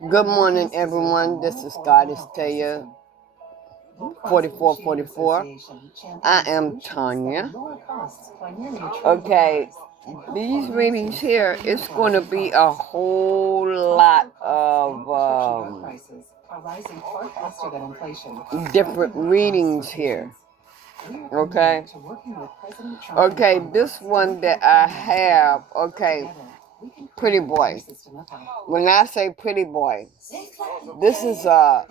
Good morning, everyone. This is Goddess Taya, 4444. I am Tanya. Okay, these readings here, it's going to be a whole lot of different readings here. Okay. Okay, this one that I have, okay, pretty boy. When I say pretty boy, this is a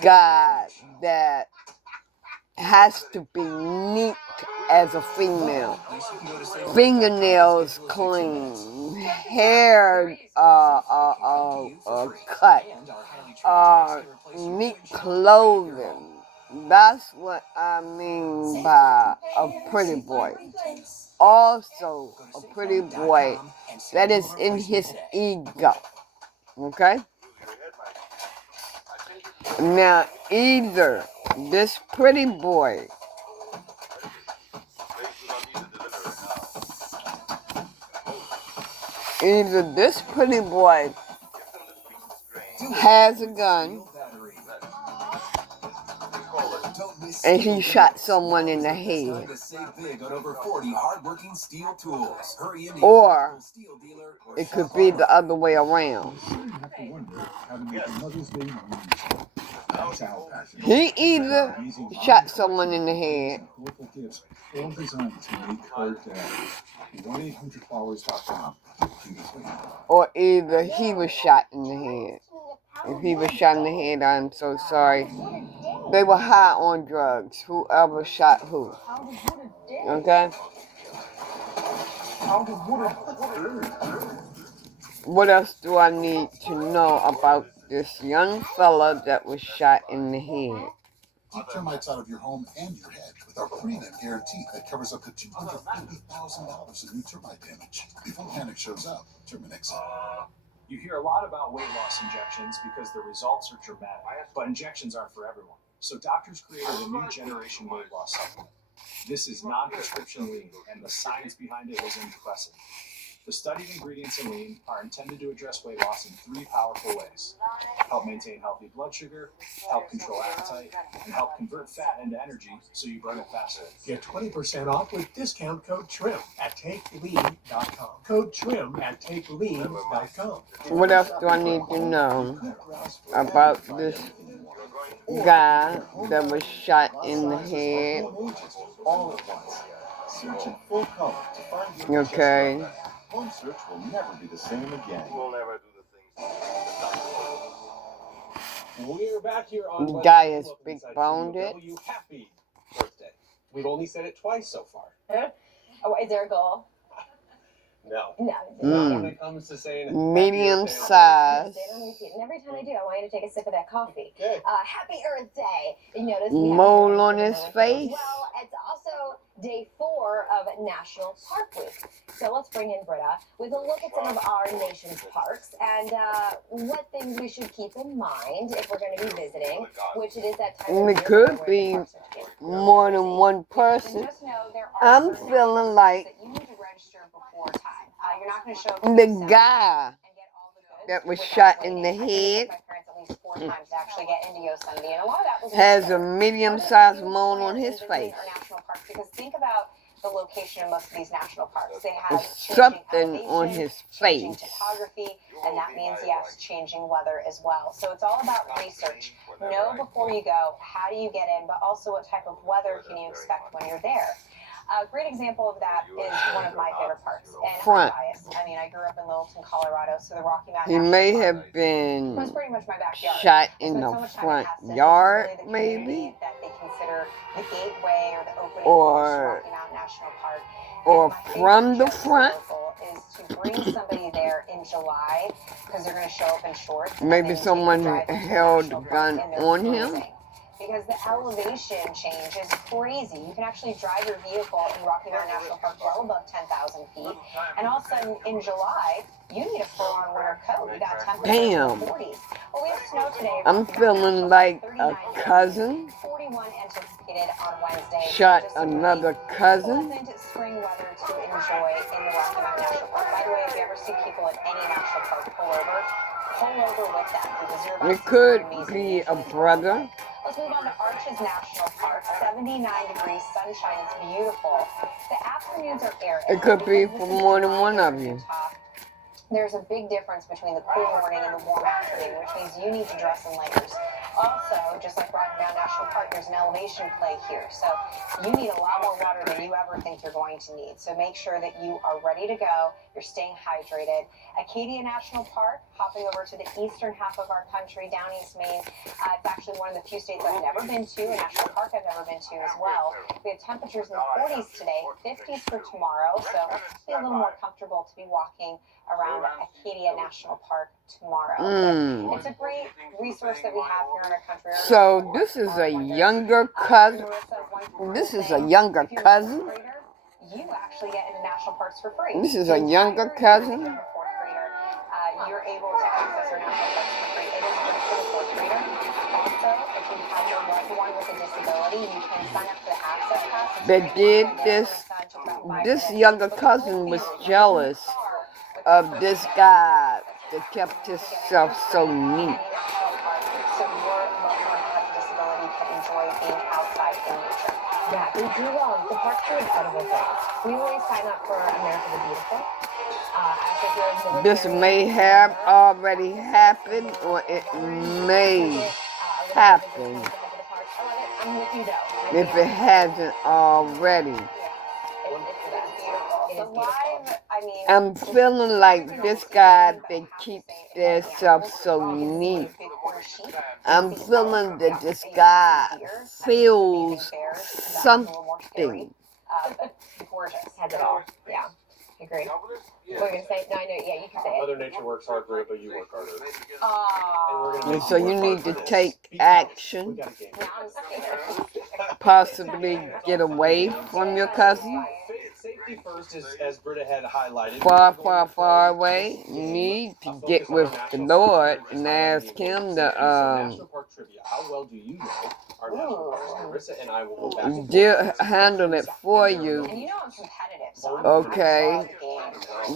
guy that has to be neat as a female. Fingernails clean, hair cut, neat clothing. That's what I mean by a pretty boy. Also, a pretty boy that is in his ego. Okay? Now, either this pretty boy has a gun and he shot someone in the head. Or it could be the other way around. He either shot someone in the head or either he was shot in the head. If he was shot in the head, I'm so sorry. They were high on drugs, whoever shot who. Okay? What else do I need to know about this young fella that was shot in the head? Keep termites out of your home and your head with our premium guarantee that covers up to $250,000 in new termite damage. Before panic shows up, Terminix it. You hear a lot about weight loss injections because the results are dramatic, but injections aren't for everyone. So doctors created a new generation weight loss supplement. This is non-prescription lean, and the science behind it is impressive. The studied ingredients in lean are intended to address weight loss in 3 powerful ways: help maintain healthy blood sugar, help control appetite, and help convert fat into energy so you burn it faster. Get 20% off with discount code TRIM at takelean.com. Code TRIM at takelean.com. What else do I need to know about this guy that was shot in the head? All at once. Search in full color to find your Okay. Home search will never be the same again. We'll never do the things. We're back here on The guy is big boned. Happy birthday. We've only said it twice so far. Oh, is there a goal? No. No. Not when it comes to saying Medium size. And every time I do, I want you to take a sip of that coffee. Okay. Happy Earth Day. You notice Mole on his face. Well, it's also day 4 of National Park Week. So let's bring in Britta with a look at some of our nation's parks and what things we should keep in mind if we're going to be visiting, which it is that time of And year. it could be more than one person. Just know there are I'm feeling like that you need to register before time. You're not going to show up the guy that was shot in the head has a medium-sized mole on his face. Because think about the location of most of these national parks. They have There's something on his changing face. topography, and that means, yes, changing weather as well. So it's all about research. Know before you go, how do you get in, but also what type of weather can you expect when you're there. A great example of that is one of my favorite parks. And Front. I'm biased. I mean, I grew up in Littleton, Colorado, so the Rocky Mountain He National may Park have been was pretty much my backyard. shot I in spent so the much time front in Aspen, yard, which is really the maybe, community that they consider the gateway or the opening Or- to Rocky Mountain National Park. or And my favorite from the joke as a front. local is to bring somebody there in July because they're going to show up in shorts. and Maybe then take someone drive into the held national a park gun and they're on him. freezing. Because the elevation change is crazy. You can actually drive your vehicle in Rocky Mountain National Park well above 10,000 feet. And all of a sudden, in July, you need a full-on winter coat. You got temperatures in Damn. the 40s. Well, we have snow today. I'm feeling like a cousin 41 anticipated on Wednesday. shot Just some another cousin. pleasant spring weather to enjoy in the Rocky Mountain National Park. By the way, if you ever see people in any national park pull over with them because you're about It to see could some amazing be a visuals. brother. Let's move on to Arches National Park. 79 degrees, sunshine, it's beautiful. The afternoons are arid. It could be for more than one of you. There's a big difference between the cool morning and the warm afternoon, which means you need to dress in layers. Also, just like Rocky Mountain National Park, there's an elevation play here. So you need a lot more water than you ever think you're going to need. So make sure that you are ready to go. You're staying hydrated. Acadia National Park, hopping over to the eastern half of our country, down East Maine. It's actually one of the few states I've never been to, a national park I've never been to as well. We have temperatures in the 40s today, 50s for tomorrow. So it'll be a little more comfortable to be walking around Acadia National Park tomorrow. It's a great resource that we have here in our country. So this is a younger cousin. This is a younger cousin. You actually get into national parks for free. This is a younger cousin. You're able to access our national parks for free. It is good for the fourth grader. Also, if you have your loved one with a disability, you can sign up for the access pass. They did this. This younger cousin was jealous of this guy that kept himself so neat. So your loved one has a disability can enjoy being outside in nature. Yeah, they do. The parks do incredible things. We always sign up for America the Beautiful. This may have already happened, or it may happen I'm with you though. if it hasn't already. I'm feeling like this guy that keeps themselves so neat. I'm feeling that this guy feels something. Gorgeous. Has it all. Yeah. Agree. What are you going to say? No, I know. Yeah, you can say it. Mother Nature works hard, Britta, but you work harder. And so you need to take action, possibly get away from your cousin. Safety first, as Britta had highlighted. Far, far, far away. You need to get with the Lord and ask Him to National Park trivia. How well do you know our national parks? Marissa and I will go back and forth. handle it for you. And you know I'm competitive, so Okay.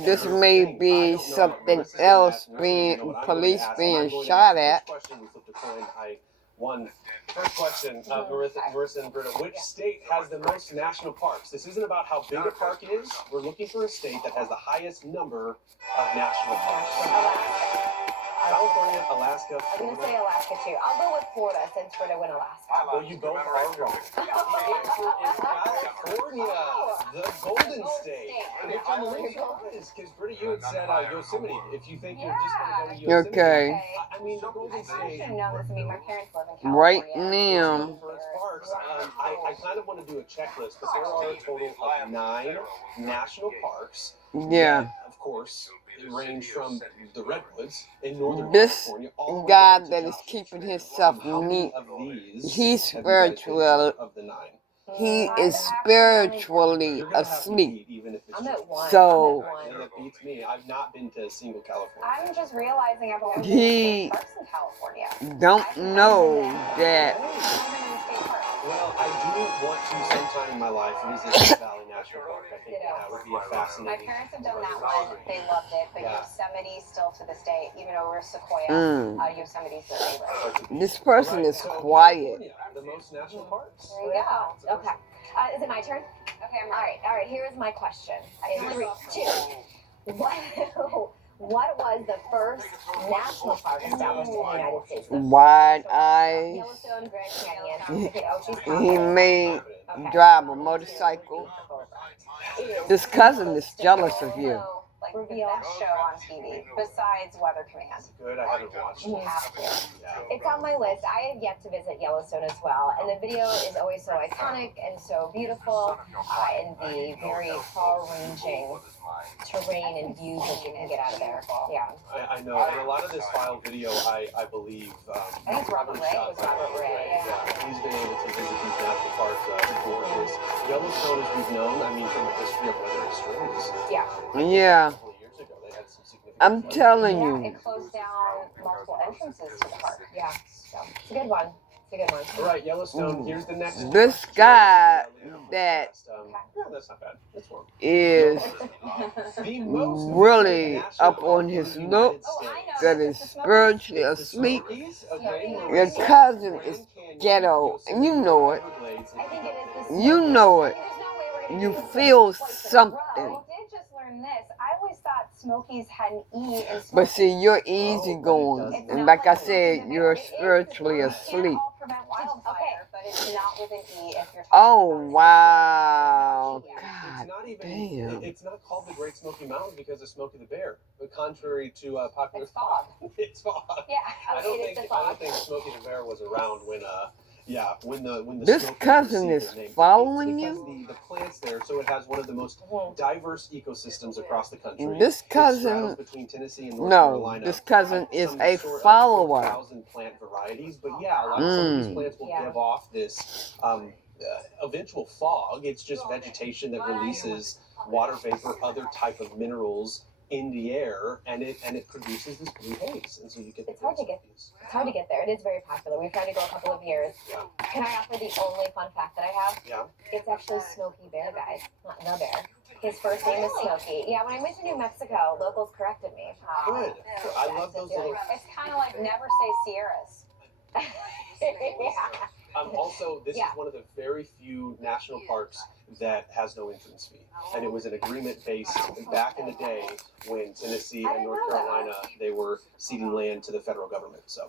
This may be something else being police being shot at. First question, Marissa and Britta. Which state has the most national parks? This isn't about how big a park is. We're looking for a state that has the highest number of national parks. California, Alaska. I'm going to say Alaska too. I'll go with Florida since Britta went Alaska. Well, you both are wrong. The answer is California, the Golden State. Which I'm a little surprised because Britta, you had said Yosemite. If you think you're just going to go to Yosemite. Okay. I mean, the Golden State. I should know this. I mean, my parents live in California. Right now. For its parks, I kind of want to do a checklist, but there are a total of 9 national parks. Yeah. That, of course, range from the redwoods in northern This California. All the guy way that to is Tahoe. keeping himself How many neat, of these he's have you guys been to spiritual. of the 9? He is spiritually You're gonna have to asleep. compete, even if it's I'm just at one. So- I'm at and one. that beats me. I've not been to a single California. I'm just realizing I've only been He to state parks in California. don't know that Well, I do want to sometime in my life visit the Valley National Park. I think that would be a My fascinating. parents have done that one. They loved it. But Yeah. Yosemite still to this day, even over Sequoia, Yosemite's their favorite. this person is So quiet. California, the most national parks. There you go. Okay. Is it my turn? Okay, I'm All ready. right. All right. Here's my question. In 3, 2. What was the first national park established in the United States? The Wide first eyes. Yellowstone, Grand Canyon. Okay, oh, she's He confident. may Okay. drive a motorcycle. This cousin is jealous of you. So, like the best show on TV besides Weather Command. Good, I haven't watched You it. have to. Yeah. It's on my list. I have yet to visit Yellowstone as well, and the video is always so iconic and so beautiful, and the very far-ranging terrain and views that you can get out of there. Yeah. I know, and a lot of this file video, I believe, think it's Robert Ray. shot It was Robert Ray, Yeah, he's been able to visit these national parks gorgeous. Yellowstone, as we've known, I mean, from a history of weather extremes. Yeah. Yeah. A couple of years ago, they had some significant I'm flooding. telling Yeah, you. it closed down multiple entrances to the park. Yeah. So it's a good one. It's a a good one. All right, Yellowstone. Here's the next. This question. guy Yeah, that yeah, that's not bad. That's warm. is The most really national up park on his in the United looks, States. that is spiritually It's the asleep. Smokies, okay, Your Marissa, cousin Grand is Canyon, ghetto, and you Yosemite, know it. Everglades, and I think it is the You know it. There's no way we're gonna You do this feel twice in a something. row. I did just learn this. I always thought Smokies had an E in Smokies. But see, you're Oh, easygoing. It's And not like I like said, Smokies you're It is spiritually because we asleep. can't all prevent wildfire, but it's not with an E if you're talking Oh, about wow. It's God not even. damn. It's not called the Great Smoky Mountains because of Smokey the Bear. But contrary to popular It's fog. it's fog. Yeah. I don't it is think the I don't fog. think Smokey the Bear was around when when the This Smokies cousin received is their name. following It's because you? the plants there, so it has one of the most diverse ecosystems across the country. This It straddles cousin, between Tennessee and North no, Carolina. this cousin is Some a sort of follower. 4,000 plant varieties, but yeah, like some of these plants will Yeah. give off this eventual fog. It's just vegetation that releases water vapor, other type of minerals in the air, and it produces this blue haze, and so you get. It's hard to get. It's hard to get there. It is very popular. We've tried to go a couple of years. Can I offer the only fun fact that I have? Yeah. It's actually Smokey Bear, guys, not the bear. His first name is Smokey. Yeah, when I went to New Mexico, locals corrected me. Good. I love those little. It's kind of like never say Sierras. Yeah. Also, this Yeah. is one of the very few national parks that has no entrance fee, and it was an agreement based back in the day when Tennessee and North Carolina they were ceding land to the federal government. So,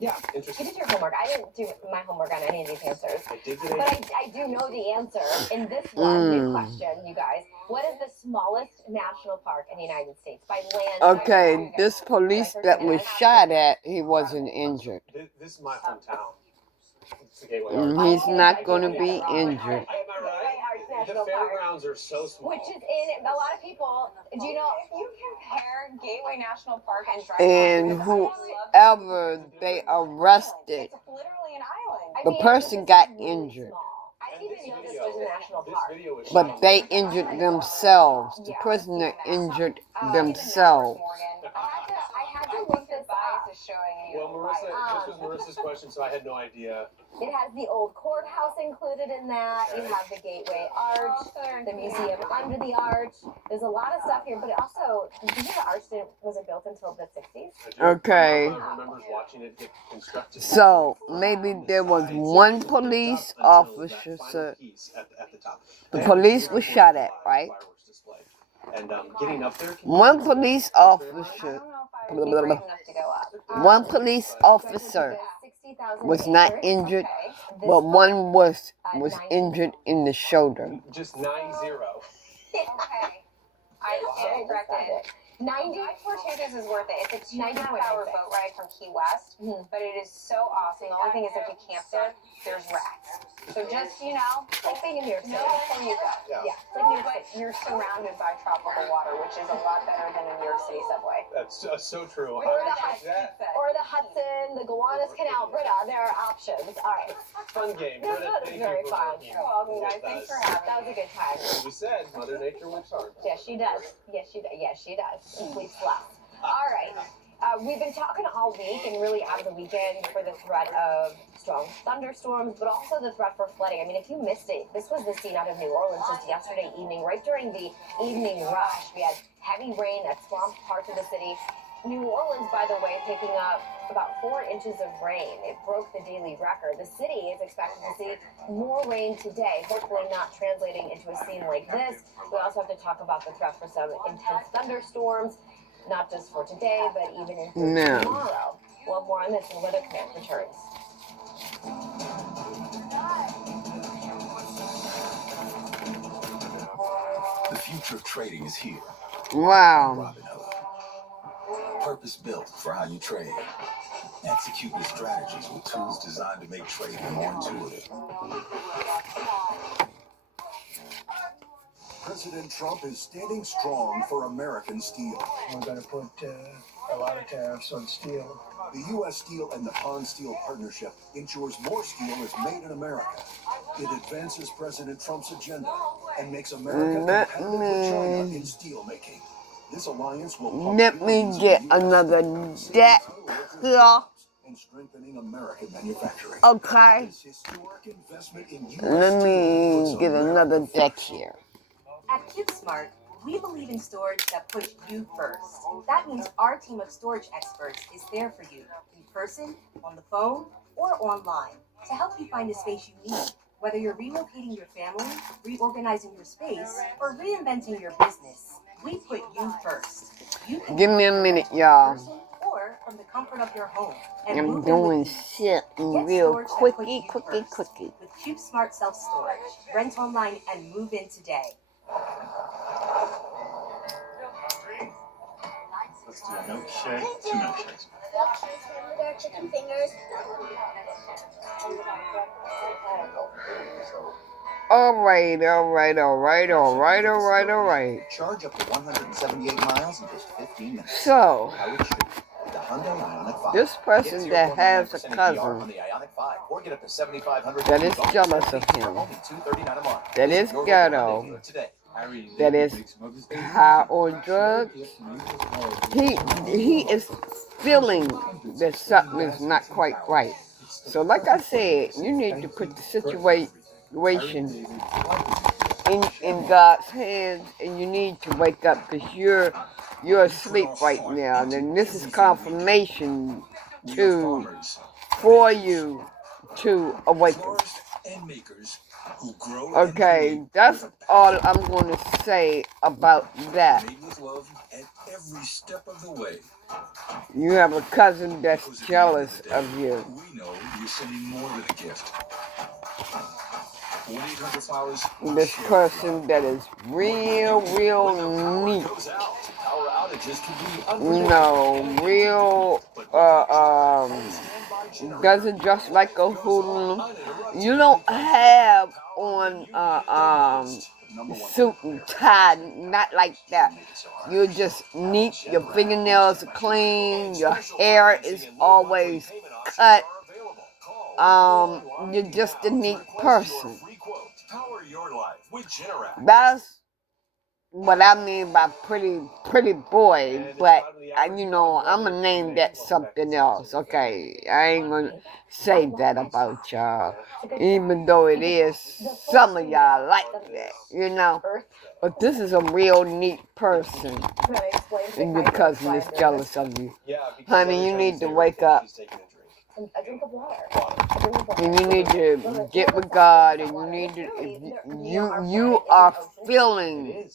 yeah, You interesting. did your homework. I didn't do my homework on any of these answers. I did But today. I do know the answer in this one new question, you guys. What is the smallest national park in the United States by land? Okay, this police that was shot at, he wasn't injured. This is my hometown. It's the Gateway Arch. He's not going to be injured. Am I right? The fairgrounds are so small. Which is in a lot of people. Do you know? If you compare Gateway National Park and Dry And whoever they arrested, it's literally an island. I the mean, person this got is really injured. small. I And didn't even know this was a national this park. video is But shot- they injured themselves. The prisoner injured themselves. I had to look this up. Bias is showing you. Well, Marissa, this was Marissa's question, so I had no idea. It has the old courthouse included in that. You have the Gateway Arch, the museum under the arch. There's a lot of stuff here, but it also, did you know the arch wasn't built until the 60s? Okay. My mom remembers watching it get constructed. So maybe there was one police officer. The police was shot at, right? And getting up there. One police officer. I don't know if I would be brave enough to go up. One police officer was not injured, but one was injured in the shoulder. Just 9-0. Okay. I stand corrected. 90 Tortugas is worth it. It's a 90 2.5-hour boat ride from Key West, but it is so awesome. The only thing is if you camp there, there's rats. So just, like being in New York City. know before you go. Yeah, it's like New York But City. you're surrounded by tropical water, which is a lot better than a New York City subway. That's so true. Or the Hudson, the Gowanus Canal, Britta. There are options. All right. Fun game. This Britta, was thank very you for fun. working You're welcome, guys. with Thanks us. for having That was a good time. As we said, Mother Nature works hard. Yes, she does. Yes, she does. Yes, she does. And sleeps less. All right. We've been talking all week and really out of the weekend for the threat of strong thunderstorms, but also the threat for flooding. I mean, if you missed it, this was the scene out of New Orleans just yesterday evening, right during the evening rush. We had heavy rain that swamped parts of the city. New Orleans, by the way, picking up about 4 inches of rain. It broke the daily record. The city is expected to see more rain today, hopefully not translating into a scene like this. We also have to talk about the threat for some intense thunderstorms, not just for today, but even into tomorrow. We'll have more on this when Weather Command returns. The future of trading is here. Wow. Robinhood. Purpose built for how you trade. Execute your strategies with tools designed to make trading more intuitive. President Trump is standing strong for American steel. We're going to put a lot of tariffs on steel. The U.S. Steel and Nippon Steel partnership ensures more steel is made in America. It advances President Trump's agenda and makes America competitive with China in steel making. This alliance will Let me get another deck here. and strengthening American manufacturing. Okay. This historic investment in US Let steel me puts get another America deck here. At CubeSmart, we believe in storage that puts you first. That means our team of storage experts is there for you, in person, on the phone, or online, to help you find the space you need. Whether you're relocating your family, reorganizing your space, or reinventing your business, we put you first. You can Give me a minute, y'all. or from the comfort of your home. And I'm move in doing with ease. shit Get real storage that puts quickie, you quickie, first. quickie. With CubeSmart Self-Storage. Rent online and move in today. Let's do a milkshake, 2 milkshakes. Chicken fingers. Alright. Charge up to 178 miles in just 15 minutes. So, How it should be. The Hyundai Ioniq 5. this person that has a 0.99% APR cousin on the Ioniq 5, or get up to $7,500 that is bonus jealous for of him, only $239 a month. that Visit is your local ghetto, Hyundai dealer today. that is high on drugs, he is feeling that something is not quite right. So like I said, you need to put the situation in God's hands, and you need to wake up, because you're asleep right now. And this is confirmation for you to awaken. Okay, that's all I'm going to say about that. You have a cousin that's jealous of you. We know you're sending more than a gift. 1-800 Flowers. This person that is real neat. Real, doesn't dress like a hoodlum. You don't have on, suit and tie, not like that. You're just neat, your fingernails are clean, your hair is always cut. You're just a neat person. That's what I mean by pretty boy, but I'm gonna name that something else. Okay, I ain't gonna say that about y'all, even though it is some of y'all like that, But this is a real neat person, and your cousin is jealous of you. Honey, you need to wake up. A drink of water. And you need to get with God, and you need to, you are feeling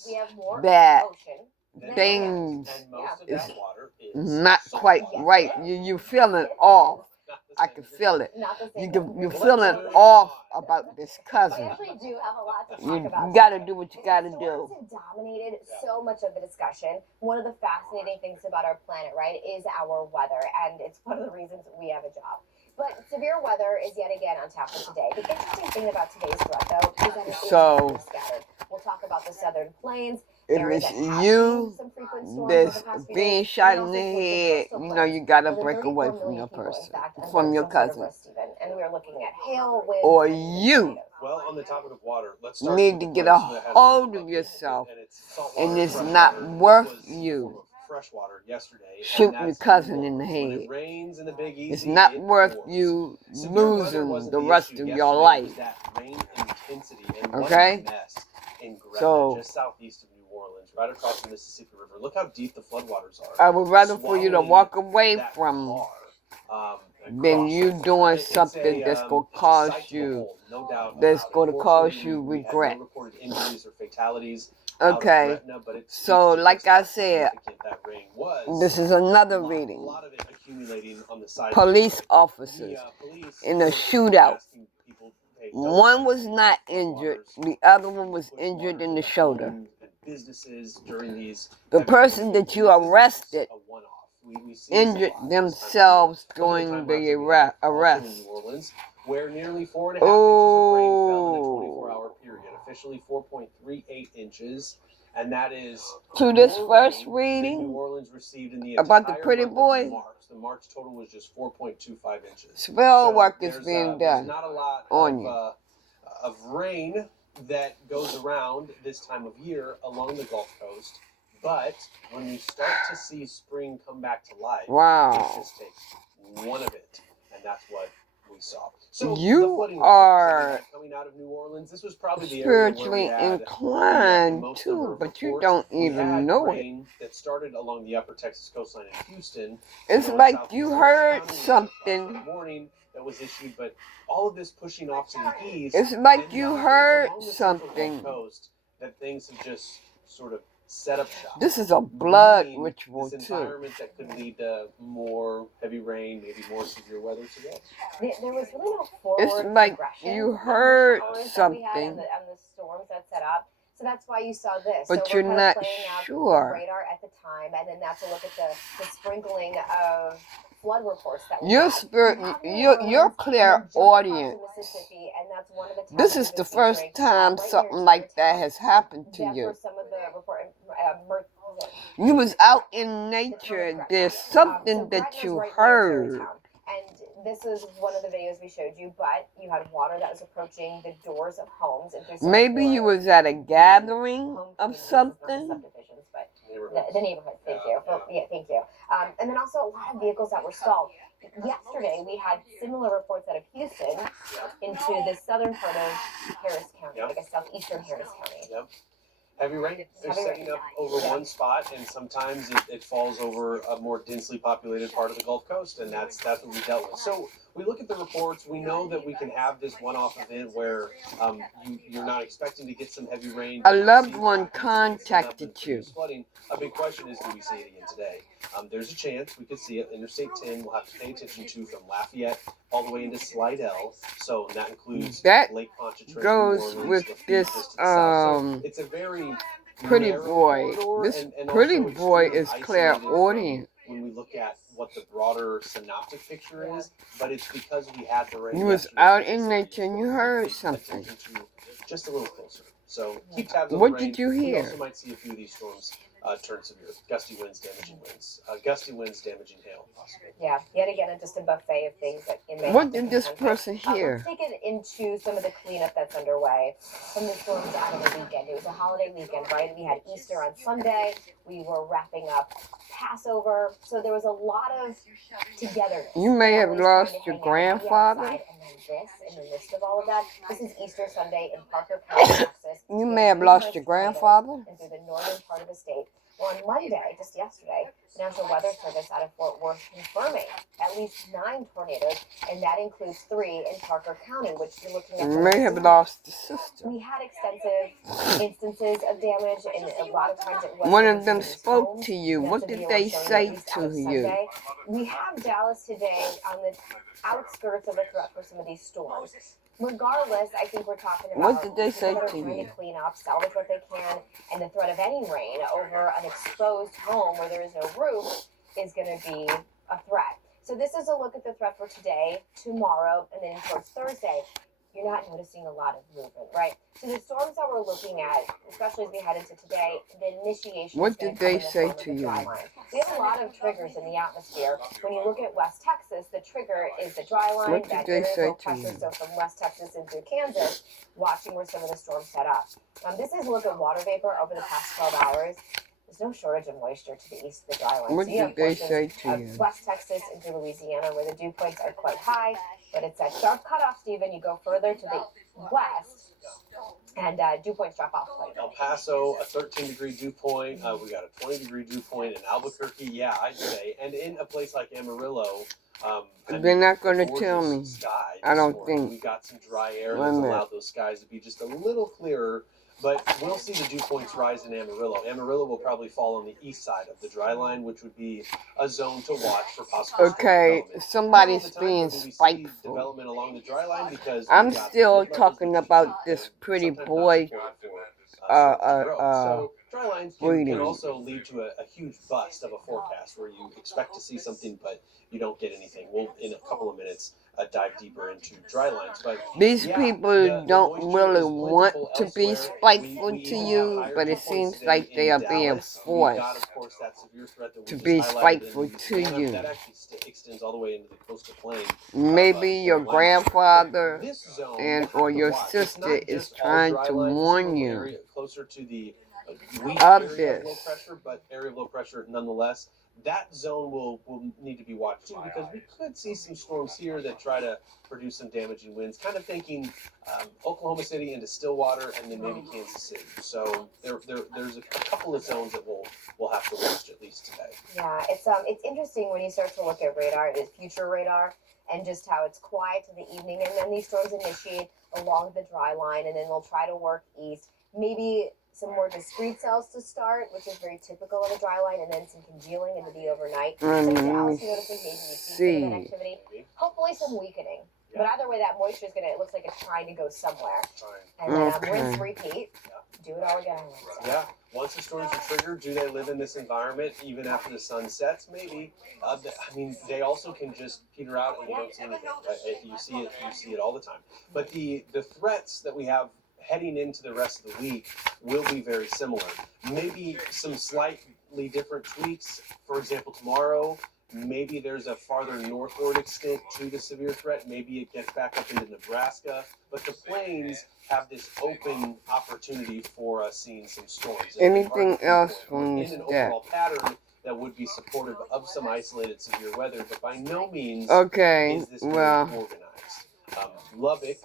that things is not quite right. You feeling off. I can feel it. You're feeling off about this cousin. I actually do have a lot to talk You about. gotta do what you gotta do. It dominated so much of the discussion. One of the fascinating things about our planet, right, is our weather, and it's one of the reasons we have a job. But severe weather is yet again on tap for today. The interesting thing about today's threat, though, is that it is So, scattered. We'll talk about the southern plains. if it's you that's being shot in the head, you gotta break away from your person, from your cousin. And we're looking at hail, wind, Or you Well, on the topic of water, let's start need to get a hold of yourself, and it's not worth you freshwater yesterday. shooting your cousin in the head. It's not worth you losing the rest of your life. Okay? So, just southeast of New Orleans, right across the Mississippi River. Look how deep the floodwaters are. I would rather for you to walk away from than you doing something that's going to cause you, regret. Okay, so like I said, this is another reading. Police officers in a shootout. One was not injured, the other one was injured in the shoulder. The person that you arrested injured themselves during the arrest. Where nearly 4.5 inches of rain fell in a 24-hour period, officially 4.38 inches, and that is to this first reading New Orleans received in the about the pretty boy. The March total was just 4.25 inches. Spell work is being done not a lot on you. Of rain that goes around this time of year along the Gulf Coast, but when you start to see spring come back to life, wow, it just takes one of it. and that's what we saw. So the You flooding reports that we are had coming out of New Orleans, this was probably the area where we spiritually had the inclined most number too, of but you reports. don't We even had know it. rain that started along the upper Texas coastline in Houston. It's in like southeast you Harris heard County. We had a something. warning that was issued, but all of this pushing off to the east. It's like and you now heard it's along the central something. Gulf Coast that things have just sort of set up shop. This is a blood Meaning ritual this too. environment that could lead to more heavy rain, maybe more severe weather today. There was really no forward It's like progression you of the heard showers that we had something, and the storms that set up. So that's why you saw this. but so you're we're kind not of playing out the sure. radar at the time, and then that's a look at the sprinkling of flood reports that we Your had. spirit, We have New you're Orleans, and then jump across clairaudient. to Mississippi, and that's one of the towns This is we've the been first featuring, time right near something like that Tarrytown. has happened to That's you. where some of the report. You was out in nature. There's something So that Gretna's you right near heard. Tarrytown. And this is one of the videos we showed you, but you had water that was approaching the doors of homes and through some Maybe of you the was at a gathering home of communities, not the something. subdivisions, but the neighborhoods. Thank you. Yeah, thank you. And then also a lot of vehicles that were stalled. Yesterday we had similar reports out of Houston into the southern part of Harris County, I guess southeastern Harris County. Yep. Heavy rain. They're Heavy setting rain. up over one spot, and sometimes it falls over a more densely populated part of the Gulf Coast, and that's what we dealt with. So we look at the reports. We know that we can have this one-off event where you're not expecting to get some heavy rain. A loved one contacted you. Flooding. A big question is, do we see it again today? There's a chance we could see it. Interstate 10 we'll have to pay attention to from Lafayette all the way into Slidell. So that includes That Lake Pontchartrain, goes New Orleans, with Lafitte, this just to the south. So it's a very pretty narrow boy. corridor, This and pretty also boy extremely is isolated clairaudient. from when we look at what the broader synoptic picture is, but it's because we had the rain. You was yesterday. out in nature and you heard something. Attention to just a little closer. So keep tabs on What the rain. did you We hear? also might see a few of these storms turn severe. Gusty winds, damaging winds. Gusty winds, damaging hail, possibly. Yeah, yet again, just a buffet of things that you may What have to did this contend with. person hear? Let's take it into some of the cleanup that's underway from the storms out of the weekend. It was a holiday weekend, right? We had Easter on Sunday. We were wrapping up Passover. So there was a lot of togetherness. You may have Families trying lost to your hang out, be grandfather. outside, and then this, in the midst of all of that, this is Easter Sunday in Parker County, Texas. You We may had have lost numerous your tornadoes grandfather. and through the northern part of the state. Well, on Monday, just yesterday, the National Weather Service out of Fort Worth confirming at least 9 tornadoes, and that includes 3 in Parker County, which you're looking at. You may have lost a sister. We had extensive instances of damage, and a lot of times it was One of them spoke to you. What did they say to you? We have Dallas today on the outskirts of a threat for some of these storms. Regardless, I think we're talking about What did they say people that are to trying you? to clean up, salvage what they can, and the threat of any rain over an exposed home where there is no roof is going to be a threat. So this is a look at the threat for today, tomorrow, and then towards Thursday. You're not noticing a lot of movement, right? So the storms that we're looking at, especially as we head into today, the initiation. What did they say to you? We have a lot of triggers in the atmosphere. When you look at West Texas, the trigger is the dry line. What did they say to pressure, you? so from West Texas into Kansas, watching where some of the storms set up. This is a look at water vapor over the past 12 hours. There's no shortage of moisture to the east of the dry line. What so you have did they portions say to of you? West Texas into Louisiana where the dew points are quite high, but it's that sharp cutoff, Stephen. You go further to the west, and dew points drop off quite a bit. El Paso, a 13-degree dew point. We got a 20-degree dew point in Albuquerque. Yeah, I'd say. And in a place like Amarillo, They're not going to tell me. Sky I don't this morning. think. We got some dry air Wait a that's minute. allowed those skies to be just a little clearer. But we'll see the dew points rise in Amarillo. Amarillo will probably fall on the east side of the dry line, which would be a zone to watch for possible Okay, development. somebody's Not all the time, being but we see spiteful. development along the dry line because I'm we've got still flood levels talking that about keep this pretty sometimes not boy supported for growth. So dry lines can breeding. also lead to a huge bust of a forecast where you expect to see something, but you don't get anything. We'll, in a couple of minutes, dive deeper into dry lines. But These yeah, people the don't moisture really is want plentiful to be elsewhere. spiteful We to even you, have higher but dew it points seems today like they in are being Dallas. We've got, forced of course, that severe threat that we to just be highlighted in spiteful to Louisiana. you. That actually extends all the way into the coastal plain. Maybe your grandfather This zone and we'll or have to your watch. It's sister not is just all trying dry to lines. It's warn a little you area closer to the weak of area of low this. pressure, but area of low pressure nonetheless. that zone will need to be watched too, because we could see some storms here that try to produce some damaging winds. Kind of thinking Oklahoma City into Stillwater, and then maybe Kansas City. So there's a couple of zones that we'll have to watch at least today. Yeah, it's interesting when you start to look at radar, the future radar, and just how it's quiet in the evening, and then these storms initiate along the dry line, and then they'll try to work east. Maybe some more discrete cells to start, which is very typical of a dry line, and then some congealing into the overnight. So else you notice maybe you see some activity, hopefully some weakening. But either way, that moisture is gonna, it looks like it's trying to go somewhere. And then rinse, repeat, do it all again. Yeah, once the storms are triggered, do they live in this environment even after the sun sets? Maybe. I mean, they also can just peter out and you don't see anything. You see it all the time. But the threats that we have heading into the rest of the week will be very similar. Maybe some slightly different tweaks. For example, tomorrow, maybe there's a farther northward extent to the severe threat. Maybe it gets back up into Nebraska. But the plains have this open opportunity for us seeing some storms. Anything else from in an overall pattern that would be supportive of some isolated severe weather, but by no means is this very organized. Lubbock,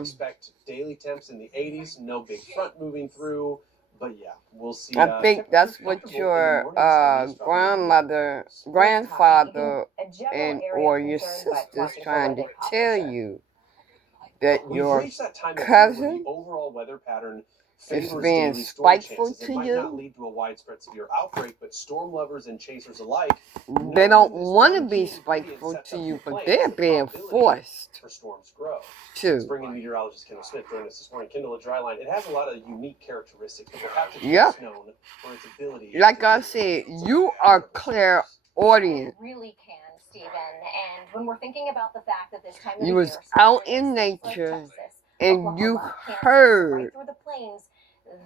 expect daily temps in the 80s, no big front moving through, but yeah, we'll see. I think that's what your grandfather, or your sister's trying to tell you, that your cousin overall weather pattern is being spiteful to you. It might not lead to a widespread severe outbreak, but storm lovers and chasers alike, they don't want to be spiteful to you, but they're being forced for storms grow. to. Spring and meteorologist Kendall Smith joined us this morning. Kendall, a dry line, it has a lot of unique characteristics, but perhaps it's known for its ability. Like I said, you are clairaudient. Really can, Stephen. And when we're thinking about the fact that this time of You the was year, out in nature and you heard right through the plains,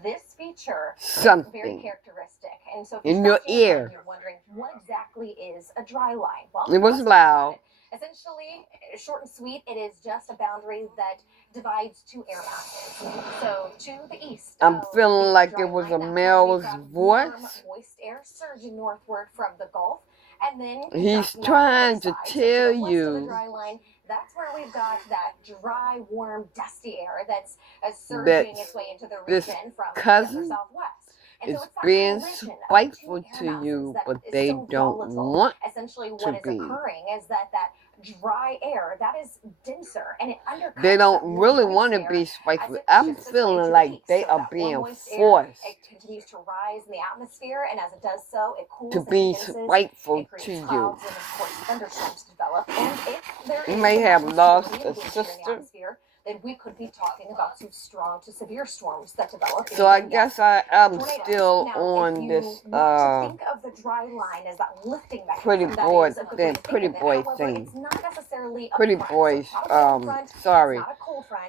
this feature something is very characteristic. And so in your ear. You're wondering what exactly is a dry line. Well, It was loud. Essentially, short and sweet, it is just a boundary that divides two air masses. So to the east, I'm feeling like it was a male's voice. Moist air surging northward from the Gulf. And then he's trying to tell you that's where we've got that dry, warm, dusty air that's surging its way into the region from the southwest. Is being spiteful to you, but they don't want essentially to what is be. Occurring is that dry air that is denser and it undercuts. They don't really want to be spiteful. I'm feeling like they are being forced it continues to rise in the atmosphere, and as it does so, it cools to be spiteful to you. And of course, thunderstorms develop. And if there You may have lost a sister. Then we could be talking about some strong to severe storms that develop. So I guess I'm still on this think of the dry line as that lifting pretty boy thing. Pretty boy thing. Pretty boys. Sorry.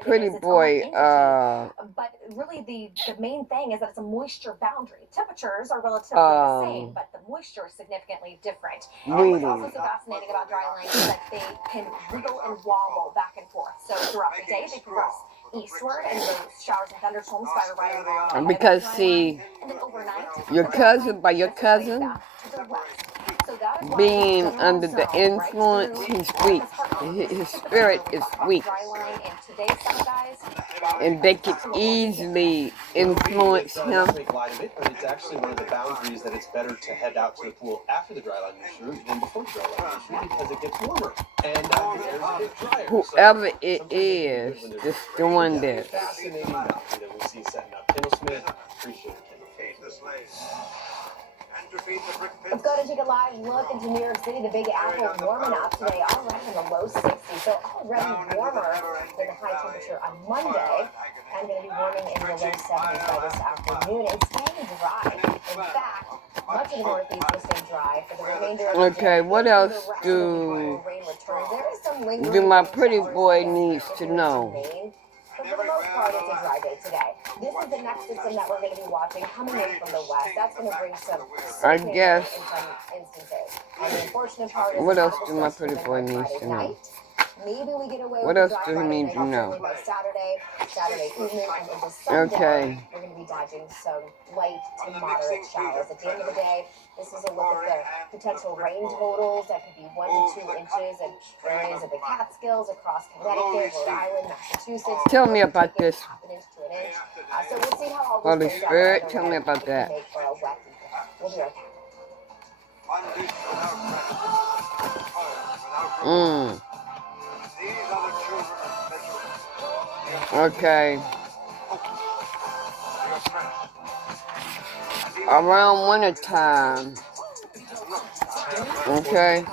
Pretty boy. But really, the main thing is that it's a moisture boundary. Temperatures are relatively the same, but the moisture is significantly different. What's also so fascinating about dry lines is that they can wiggle and wobble back and forth. So throughout the day, they progress eastward, and those showers and thunderstorms fire right along. Because see, your cousin, being under the influence, he's weak. His spirit is weak. And they can easily influence him. It's actually one of the boundaries that it's better to head out to the pool after the dry line moves through than before the dry line moves through, because it gets warmer and the air's a bit drier. Whoever it is that's doing this. Fascinating boundary that we see setting up. Kendall Smith, appreciate it, Kendall. Let's go to take a live look into New York City. The Big Apple warming up today, already in the low 60s. So already warmer than the high temperature on Monday. And going to be warming in the low 70s by this afternoon. It's staying dry. In fact, much of the Northeast will stay dry for the remainder of the day. Okay, what else do my pretty boy needs to know? But for the most part, it's a dry day today. This is the next system that we're going to be watching coming in from the west. That's going to bring some I guess. in some instances. And the unfortunate part is what else do my pretty boy need to know? Maybe we get away What with else the dry do he Friday need night, to but know? certainly by Saturday evening, and into Sunday, Okay. we're going to be dodging some light to moderate showers. At the end of the day, this is a look at the potential rain totals that could be 1 to 2 inches in areas of the Catskills, across Connecticut, Rhode Island, Massachusetts. Tell me about this. Half an inch to an inch. So we'll see how all Holy this plays out. Spirit, Either tell way, me about it can that. make for a wet weekend. We'll be right back. Okay. Around winter time. Okay.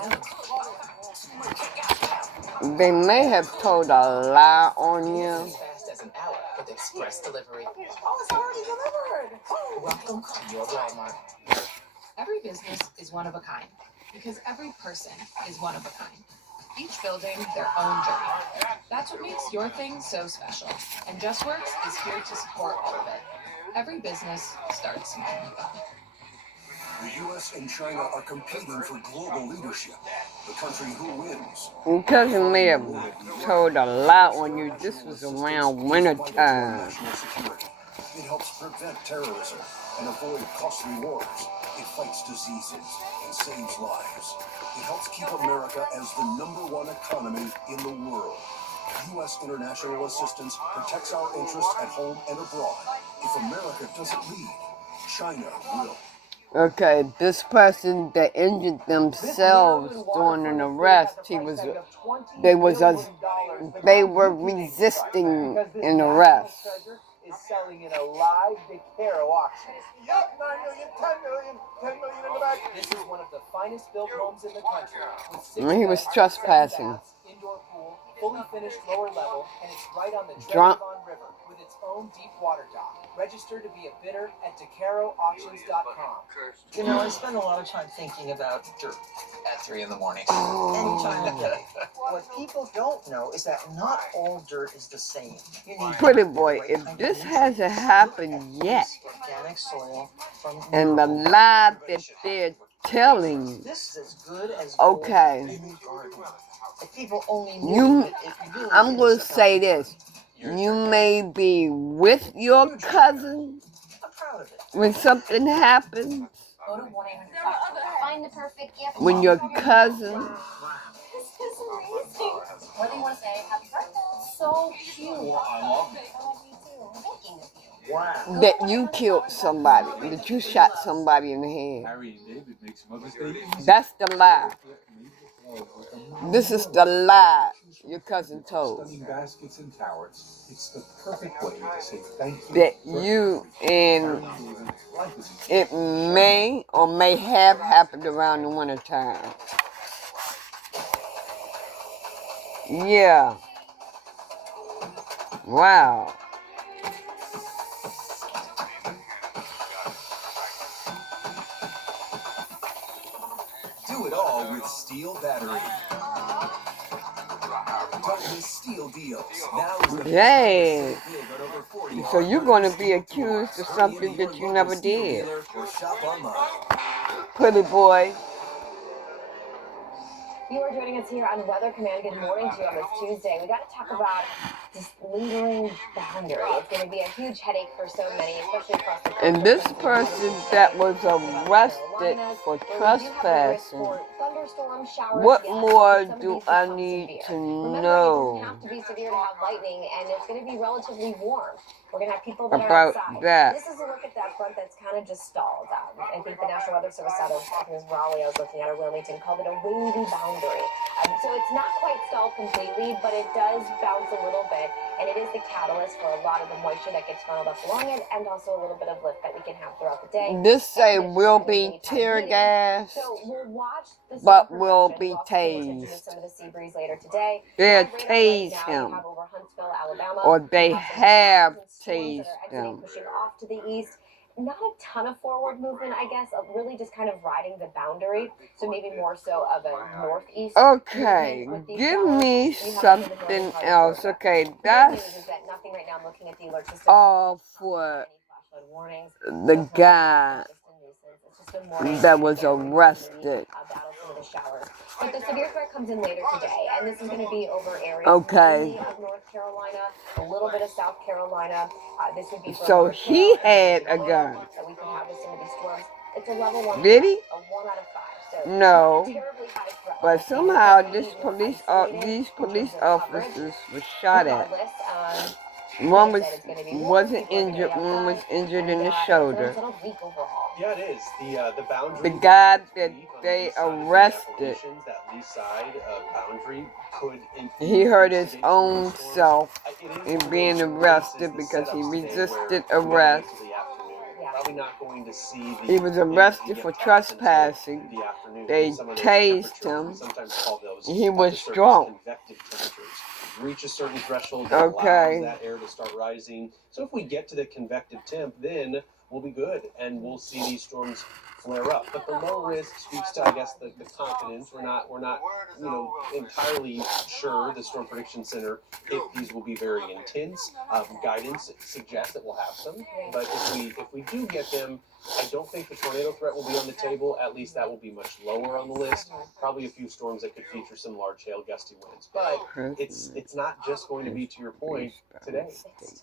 They may have told a lie on you. As fast as an hour with express delivery. Oh, it's already delivered. Welcome to your Walmart. Every business is one of a kind because every person is one of a kind. Each building their own journey. That's what makes your thing so special. And JustWorks is here to support all of it. Every business starts small. The U.S. and China are competing for global leadership. The country who wins. Your cousin may have told a lie on you. This was around winter time. It helps prevent terrorism and avoid costly wars. It fights diseases and saves lives. It helps keep America as the #1 economy in the world. U.S. international assistance protects our interests at home and abroad. If America doesn't lead, China will. Okay, this person that injured themselves during an arrest, they were resisting an arrest. Is selling in a live Decaro auction. Yep, 9 million, 10 million, 10 million in the back. This is one of the finest built homes in the country. With 6 He was beds, trespassing. 7 baths, indoor pool, fully finished lower level, and it's right on the Drunk. Trevelyan River with its own deep water dock. Register to be a bidder at DecaroAuctions.com. You know, I spend a lot of time thinking about dirt at 3 in the morning. Anytime of day. What people don't know is that not all dirt is the same. You need Pretty boy, if this hasn't happened yet, organic soil from and the lie that they're telling you, this is as good as okay, gold in the garden. If people only knew you, that it really I'm going to is say about this. You may be with your cousin I'm proud of it. when something happens, Go to 1-800. Find the perfect gift. when your cousin, This is amazing. What do you want to say? Happy birthday. So cute. I love it. I love you too. Thinking of you. Wow. that you killed somebody, that you shot somebody in the head. Harry and David make some other statements. That's the lie. This is the lie your cousin told. Stunning baskets and towers. It's the perfect way to say thank you. That you, and it may or may have happened around the winter time. Yeah. Wow. Do it all with Steel battery. Don't miss Steel deals. Now is the Yay. deal on over 40 So you're going to be accused of something that you never did. or shop online. Pretty boy. You are joining us here on Weather Command. Good morning to you on this Tuesday. We got to talk about this lingering boundary. It's going to be a huge headache for so many, especially across the country. And this person that was arrested for trespassing, what more do I need to Remember, it know doesn't have to be severe to have lightning, and it's going to be relatively warm. We're going to have people that are about outside. that? This is a look at that front that's kind of just stalled. I think the National Weather Service out of, I think it was Raleigh, I was looking at, or Wilmington, called it a wavy boundary. So it's not quite stalled completely, but it does bounce a little bit, and it is the catalyst for a lot of the moisture that gets funneled up along it, and also a little bit of lift that we can have throughout the day. This say will be tear gas, So we'll watch the but sun will progression. be We'll pay attention to tased. some of the sea breeze later today. They'll Live radar tase right now, you him, have over Huntsville, Alabama. or they You some have clouds and storms that tased are exiting, them. pushing off to the east. Not a ton of forward movement, I guess, really just kind of riding the boundary. So maybe more so of a northeast. Okay, give me something else. Okay, that's all for the guy that was arrested But the severe threat comes in later today, and this is going to be over areas Okay. of North Carolina, a little bit of South Carolina. This would be for So North he Carolina, had a gun. that we could have with some of these storms. It's a level 1 Did threat, he? a 1 out of 5. So No. terribly high threat. But somehow these police officers were shot at. Regardless, One like I was said, it's gonna be warm. wasn't People are gonna injured. be One was outside, injured in and the it's an shoulder. unsettled week overall. Yeah, it is. The boundary. The guy that on the they east side of the arrested, Appalachians, that lee side boundary could. he hurt his instigate own some storms. self It is in one of being those arrested cases, the because he setups today resisted where we gotta arrest. wait till the afternoon. Probably not going to see the. He was arrested for trespassing. The afternoon. They Some of those tased temperatures, him. we sometimes call those He at was the surface drunk. convective temperatures. Reach a certain threshold that Okay. allows that air to start rising. So if we get to the convective temp, then we'll be good and we'll see these storms flare up. But the low risk speaks to, I guess, the confidence. We're not entirely sure, the Storm Prediction Center, if these will be very intense. Guidance suggests that we'll have some. But if we do get them, I don't think the tornado threat will be on the table. At least that will be much lower on the list. Probably a few storms that could feature some large hail, gusty winds. But it's not just going to be, to your point, today.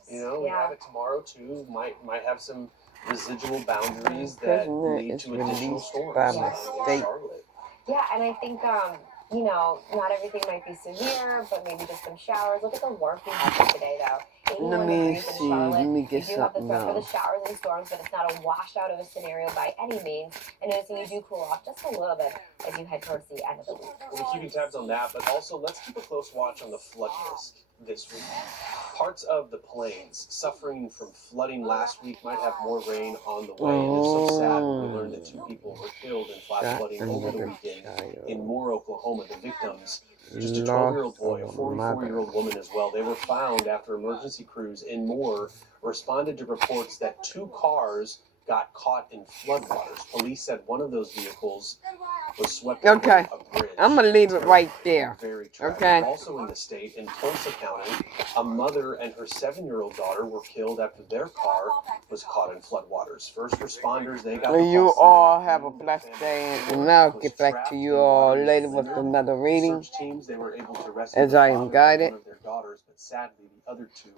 We have it tomorrow too. Might have some residual boundaries that lead to additional storms. Charlotte. Yeah, and I think not everything might be severe, but maybe just some showers. Look at the warmth we have today, though. 81 Let me degrees in see. Charlotte. Let me We get do have the something threat for the else. showers and storms, but it's not a washout of a scenario by any means. And noticing you do cool off just a little bit as you head towards the end of the week. We'll be keeping tabs on that, but also let's keep a close watch on the flood risk this week. Parts of the plains suffering from flooding last week might have more rain on the way. And it's so sad when we learned that 2 people were killed in flash flooding over the weekend in Moore, Oklahoma. The victims, just a 12-year-old boy, a 44-year-old woman as well. They were found after emergency crews in Moore responded to reports that 2 cars got caught in floodwaters. Police said one of those vehicles was swept over a bridge. I'm gonna leave it right there. Very tragic. Okay. Also in the state, in Tulsa County, a mother and her 7-year-old daughter were killed after their car was caught in floodwaters. First responders, they got the You call all have a blessed day, and I'll get back to you all later with another reading, search teams, they were able to rescue as the I am father and guided. one of their daughters, but sadly the other 2